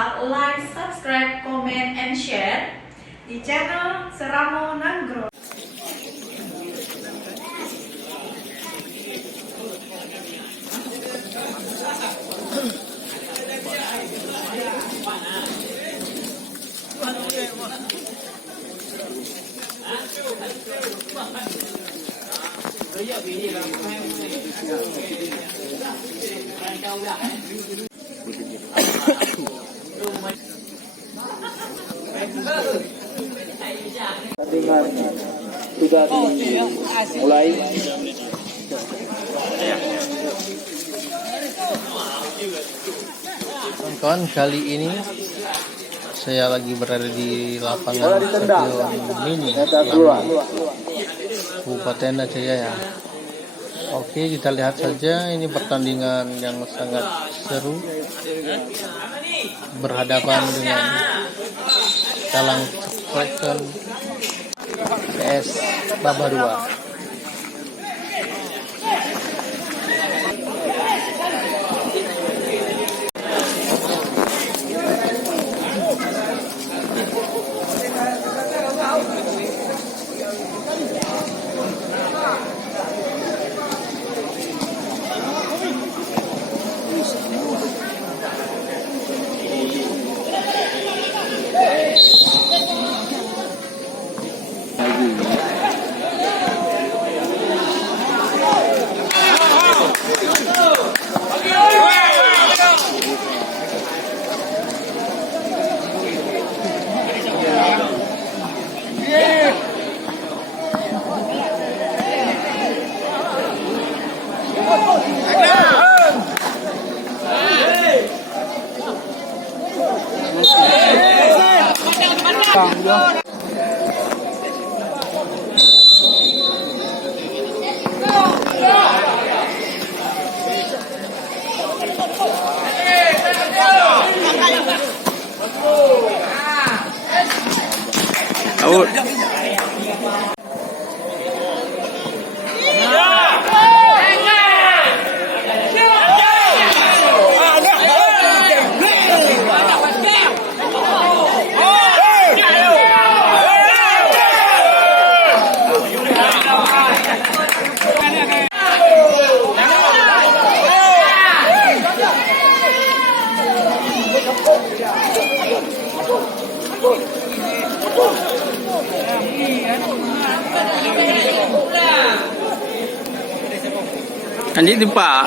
lupa like, subscribe, comment, and share di channel Seramo Nanggro. Pertandingan sudah dimulai. Kawan-kawan, kali ini saya lagi berada di lapangan stadion mini Kabupaten Aceh Jaya. Oke, kita lihat saja, ini pertandingan yang sangat seru berhadapan dengan Calang Kraken PS Babarua. Out. Anjing timpa.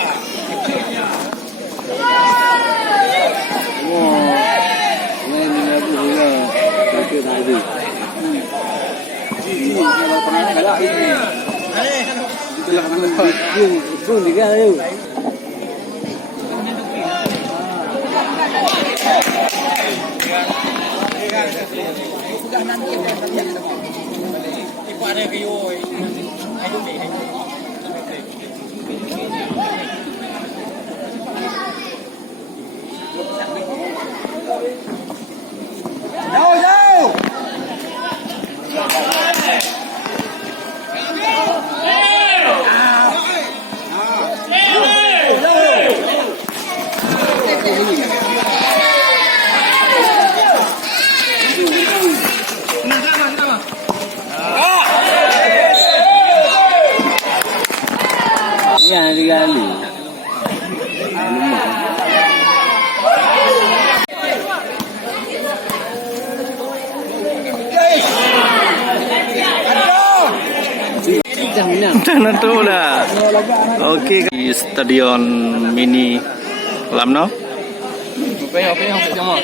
Tentu dah. Okey, di stadion mini Lamno. Okey, jom.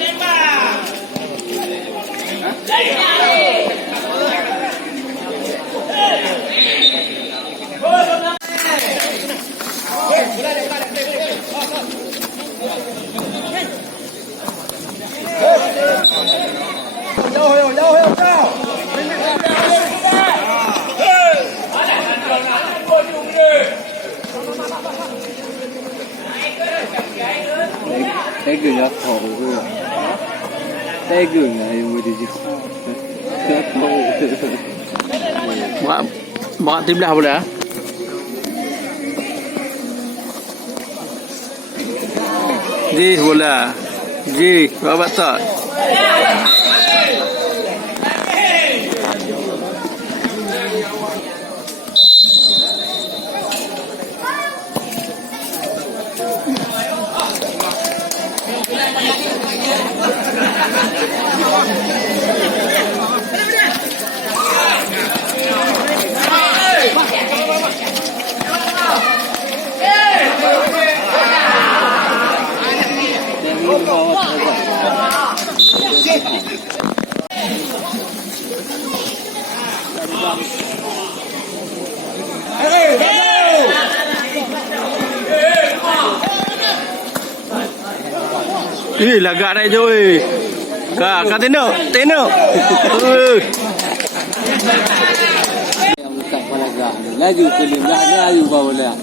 Tega khổ rồi. Tega này mới đi chứ. Bawa tim dah boleh? Di bola. Ji, bapak tak? Lagak naik je weh. Kak tengok. Yang bukan kepala gak. Laju film dah ni ayu bawa dah.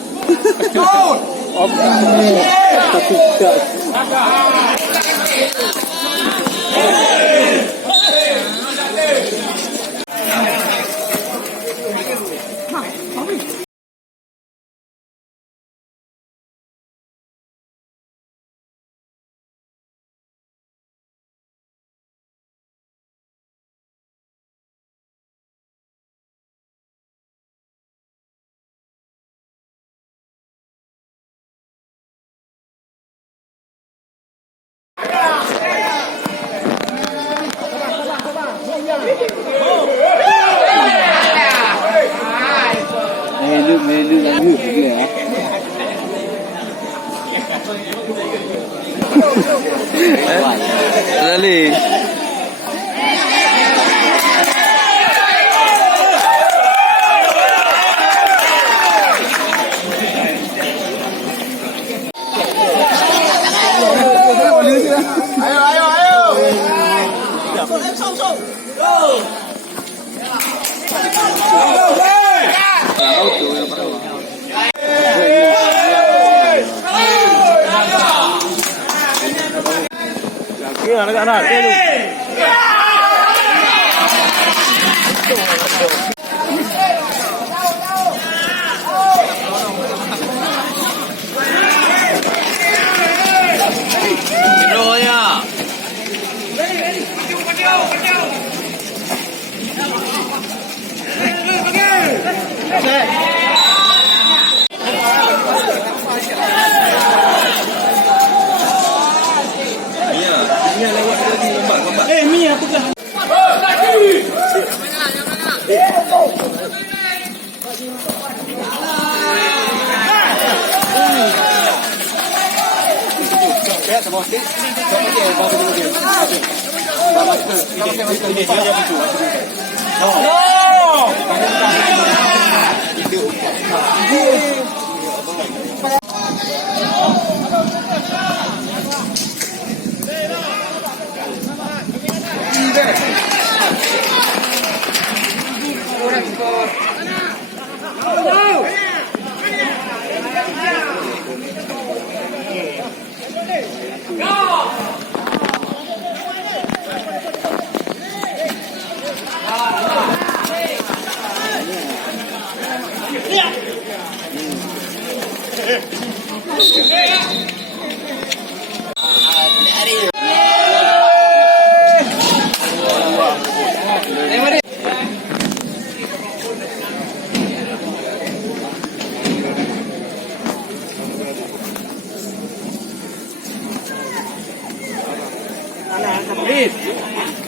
Melu lagi boleh ah. Lali.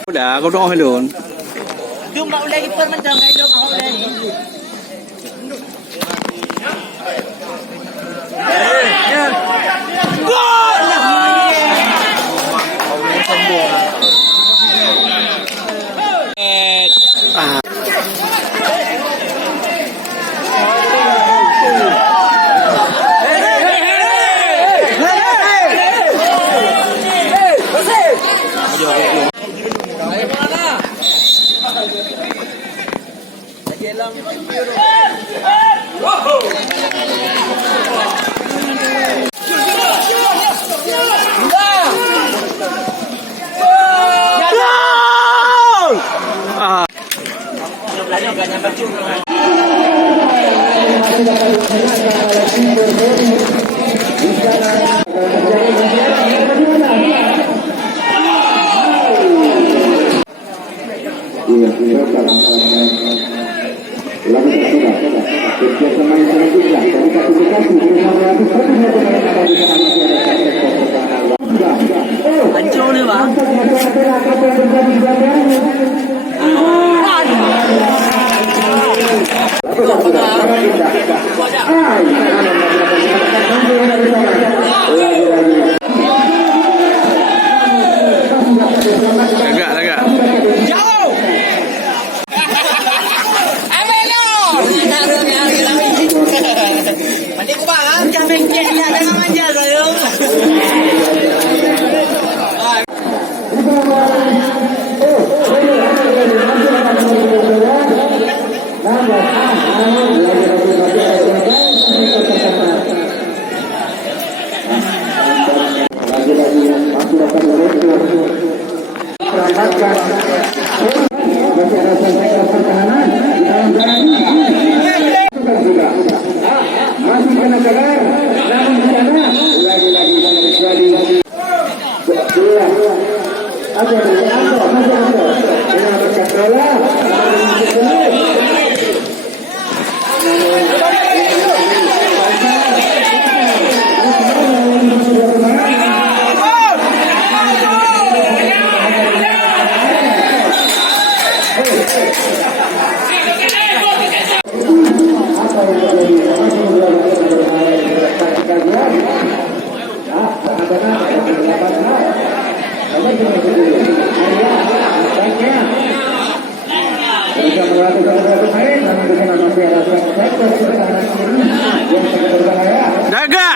Udah, kau doa helon. Jom mak ulai kiper macam kai dong mak ulai. Hancur ni bang. Agak. Mandi ku bang, jangan jangan manja saya. Jaga.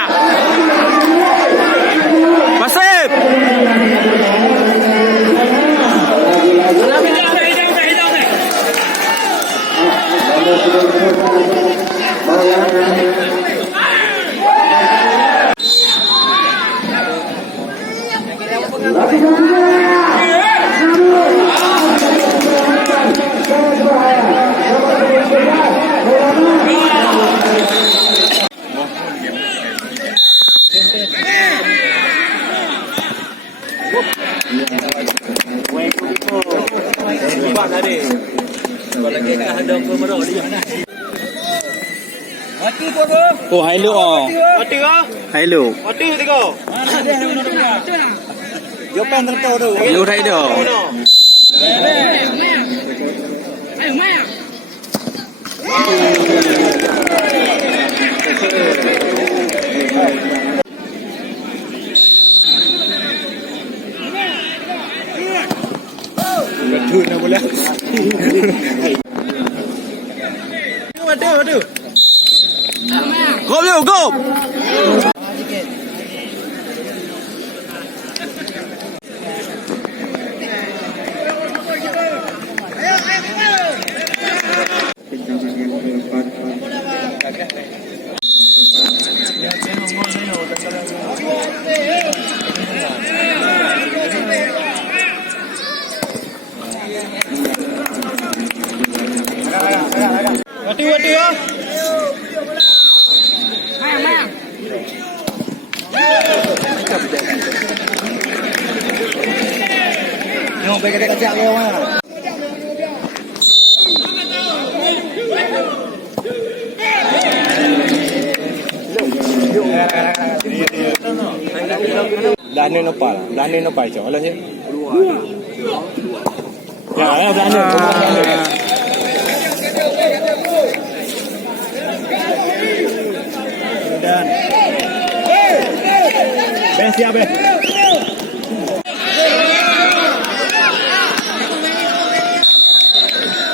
Pasif. Oh, hai lu oh. Mati kau? Hai lu. Mati kau? Jawapan tertahu tu. Lu hai dah. Betul nak bola. Waduh. Go. Waduh ya. Yang baik kita kacak kau mana? Belanda nepal. Belanda nepal je. Alah je. Ya, Belanda. Dan. Ben siap